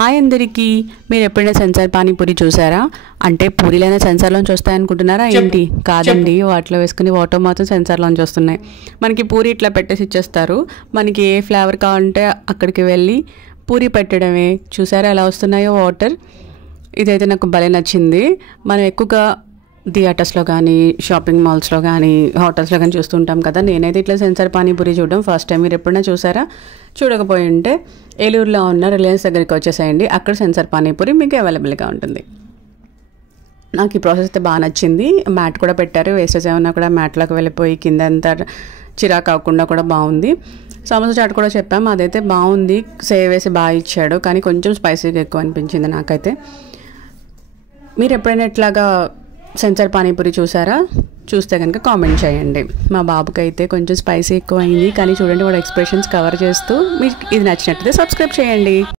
Hi అందరికీ, మీరు ఎప్పుడైనా సెన్సార్ పానీపూరి చూసారా? అంటే పూరీలైనా సెన్సార్లోంచి వస్తాయనుకుంటున్నారా ఏంటి? కాదండి, వాటిలో వేసుకుని వాటర్ మాత్రం సెన్సార్లోంచి వస్తున్నాయి. మనకి పూరి ఇట్లా పెట్టేసి ఇచ్చేస్తారు. మనకి ఏ ఫ్లేవర్ కావాలంటే అక్కడికి వెళ్ళి పూరి పెట్టడమే. చూసారా ఎలా వస్తున్నాయో వాటర్? ఇదైతే నాకు భలే నచ్చింది. మనం ఎక్కువగా థియేటర్స్లో కానీ, షాపింగ్ మాల్స్లో కానీ, హోటల్స్లో కానీ చూస్తుంటాం కదా. నేనైతే ఇట్లా సెన్సార్ పానీపూరి చూడడం ఫస్ట్ టైం. మీరు ఎప్పుడైనా చూసారా? చూడకపోయి ఉంటే ఏలూరులో ఉన్న రిలయన్స్ దగ్గరికి వచ్చేసేయండి. అక్కడ సెన్సార్ పానీపూరి మీకు అవైలబుల్గా ఉంటుంది. నాకు ఈ ప్రాసెస్ అయితే బాగా నచ్చింది. మ్యాట్ కూడా పెట్టారు. వేస్టేజ్ ఏమన్నా కూడా మ్యాట్లోకి వెళ్ళిపోయి కింద అంతా చిరాకు కాకుండా కూడా బాగుంది. సమోసా చాట్ కూడా చెప్పాము, అదైతే బాగుంది. సేవ్ వేసి బాగా ఇచ్చాడు, కానీ కొంచెం స్పైసీగా ఎక్కువ అనిపించింది నాకైతే. మీరు ఎప్పుడైనా ఇట్లాగా సెన్సార్ పానీపూరి చూసారా? చూస్తే కనుక కామెంట్ చేయండి. మా బాబుకి అయితే కొంచెం స్పైసీ ఎక్కువ అయింది, కానీ చూడండి వాడు ఎక్స్ప్రెషన్స్ కవర్ చేస్తూ. మీకు ఇది నచ్చినట్లయితే సబ్స్క్రైబ్ చేయండి.